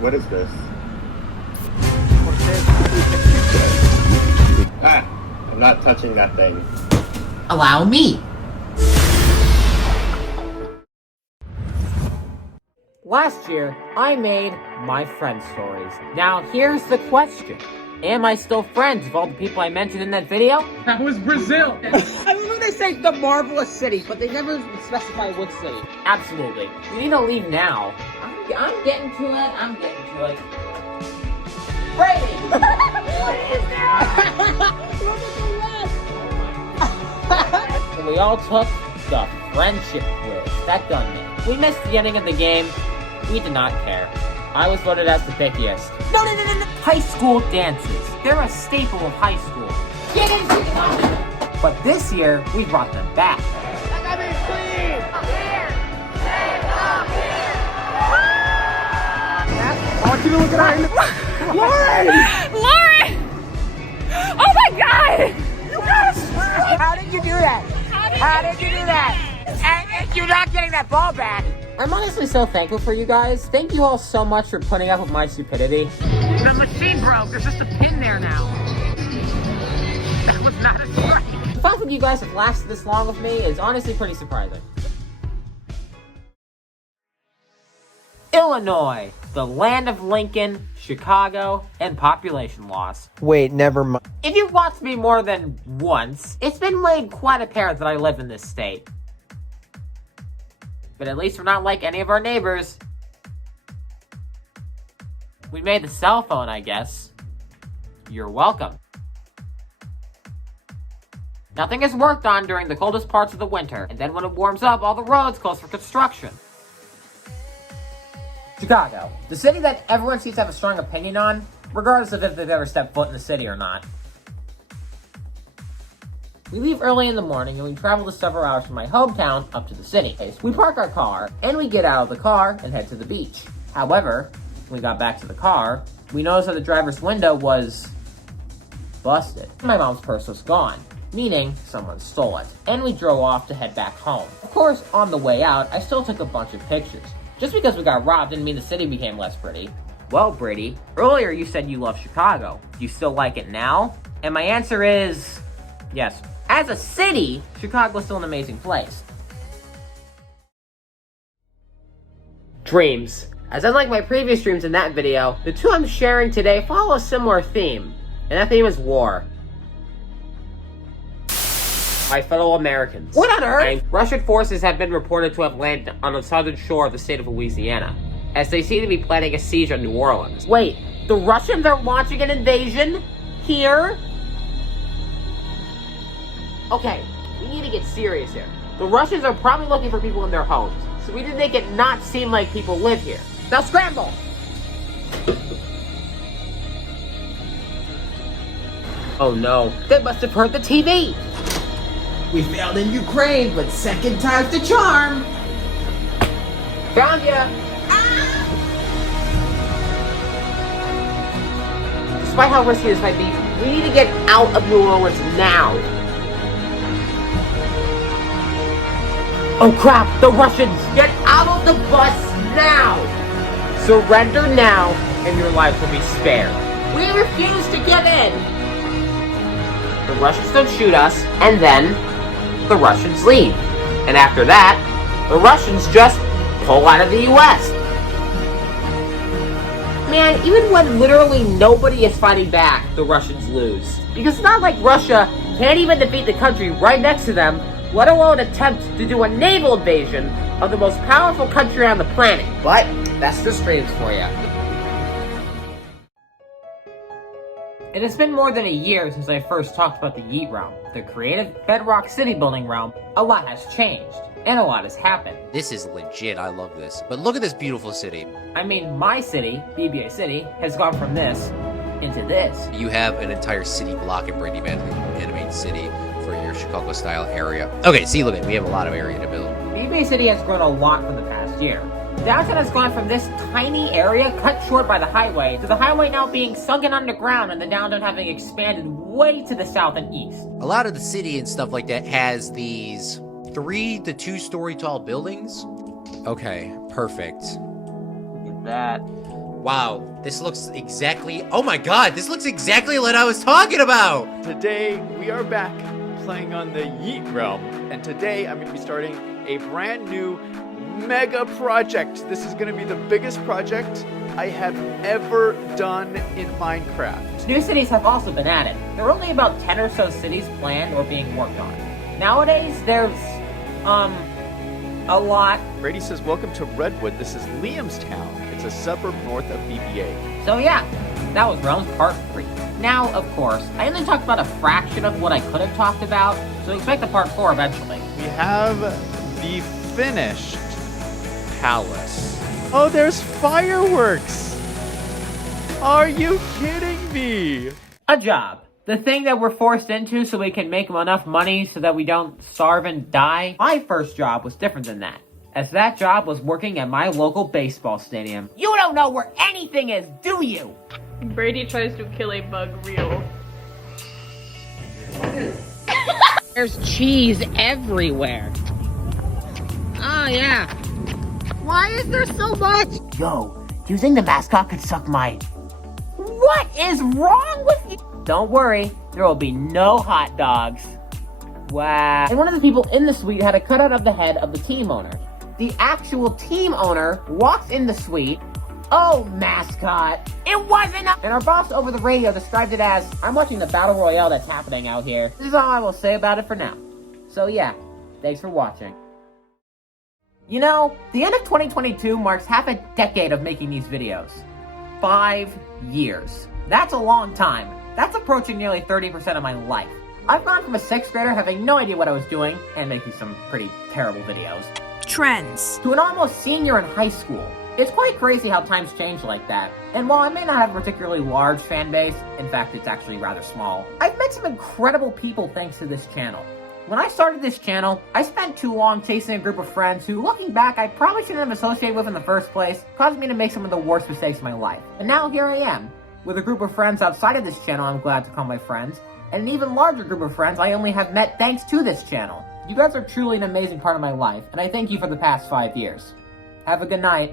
What is this? Ah! I'm not touching that thing. Allow me. Last year, I made my friend stories. Now, here's the question. Am I still friends with all the people I mentioned in that video? That was Brazil! I mean, when they say the marvelous city, but they never specify what city. Absolutely. You need to leave now. I'm getting to it. I'm getting to it. Brady! What is that? So we all took the friendship quiz. That done me. We missed the ending of the game. We did not care. I was voted as the pickiest. No. High school dances. They're a staple of high school. Get into it! But this year, we brought them back. That got me clean! I want you to look at her. Lauren! Oh my god! You guys! How did you do that? How did you do that? And you're not getting that ball back. I'm honestly so thankful for you guys. Thank you all so much for putting up with my stupidity. The machine broke. There's just a pin there now. That was not a strike. The fact that you guys have lasted this long with me is honestly pretty surprising. Illinois, the land of Lincoln, Chicago, and population loss. Wait, never mind. If you've watched me more than once, it's been made quite apparent that I live in this state. But at least we're not like any of our neighbors. We made the cell phone, I guess. You're welcome. Nothing is worked on during the coldest parts of the winter, and then when it warms up, all the roads close for construction. Chicago, the city that everyone seems to have a strong opinion on, regardless of if they've ever stepped foot in the city or not. We leave early in the morning and we travel the several hours from my hometown up to the city. We park our car and we get out of the car and head to the beach. However, when we got back to the car, we noticed that the driver's window was busted. My mom's purse was gone, meaning someone stole it. And we drove off to head back home. Of course, on the way out, I still took a bunch of pictures. Just because we got robbed didn't mean the city became less pretty. Well, Brady, earlier you said you love Chicago. Do you still like it now? And my answer is yes. As a city, Chicago's still an amazing place. Dreams. As unlike my previous dreams in that video, the two I'm sharing today follow a similar theme, and that theme is war. My fellow Americans. What on earth? Russian forces have been reported to have landed on the southern shore of the state of Louisiana, as they seem to be planning a siege on New Orleans. Wait, the Russians are launching an invasion? Here? Okay, we need to get serious here. The Russians are probably looking for people in their homes, so we need to make it not seem like people live here. Now scramble! Oh no, they must have heard the TV! We failed in Ukraine, but second time's the charm. Found ya! Despite how risky this might be, we need to get out of New Orleans now. Oh crap, the Russians! Get out of the bus now! Surrender now, and your lives will be spared. We refuse to give in! The Russians don't shoot us, and then the Russians leave. And after that, the Russians just pull out of the US. Man, even when literally nobody is fighting back, the Russians lose. Because it's not like Russia can't even defeat the country right next to them, let alone attempt to do a naval invasion of the most powerful country on the planet. But that's the streams for you. It has been more than a year since I first talked about the Yeet realm, the creative bedrock city building realm. A lot has changed, and a lot has happened. This is legit, I love this. But look at this beautiful city. I mean, my city, BBA City, has gone from this into this. You have an entire city block in Brady Animate City for your Chicago-style area. Okay, see, look at we have a lot of area to build. BBA City has grown a lot from the past year. Downtown has gone from this tiny area cut short by the highway to the highway now being sunken underground and the downtown having expanded way to the south and east. A lot of the city and stuff like that has these 3 to 2 story tall buildings. Okay, perfect. Look at that. Wow, this looks exactly, oh my god, this looks exactly what I was talking about! Today, we are back playing on the Yeet realm, and today I'm going to be starting a brand new mega project. This is going to be the biggest project I have ever done in Minecraft. New cities have also been added. There are only about 10 or so cities planned or being worked on. Nowadays, there's, a lot. Brady says, welcome to Redwood. This is Liam's town. It's a suburb north of BB-8. So yeah, that was Realms Part 3. Now, of course, I only talked about a fraction of what I could have talked about, so expect a Part 4 eventually. We have the finished palace. Oh, there's fireworks! Are you kidding me? A job. The thing that we're forced into so we can make enough money so that we don't starve and die. My first job was different than that, as that job was working at my local baseball stadium. You don't know where anything is, do you? Brady tries to kill a bug real. There's cheese everywhere. Oh yeah. Why is there so much? Yo, do you think the mascot could suck my... What is wrong with you? Don't worry, there will be no hot dogs. Wow. And one of the people in the suite had a cutout of the head of the team owner. The actual team owner walks in the suite. Oh, mascot. It wasn't a... And our boss over the radio described it as, I'm watching the battle royale that's happening out here. This is all I will say about it for now. So yeah, thanks for watching. You know, the end of 2022 marks half a decade of making these videos. 5 years. That's a long time. That's approaching nearly 30% of my life. I've gone from a 6th grader having no idea what I was doing, and making some pretty terrible videos, Trends. to an almost senior in high school. It's quite crazy how times change like that. And while I may not have a particularly large fan base, in fact it's actually rather small, I've met some incredible people thanks to this channel. When I started this channel, I spent too long chasing a group of friends who, looking back, I probably shouldn't have associated with in the first place, caused me to make some of the worst mistakes of my life. And now here I am, with a group of friends outside of this channel I'm glad to call my friends, and an even larger group of friends I only have met thanks to this channel. You guys are truly an amazing part of my life, and I thank you for the past 5 years. Have a good night.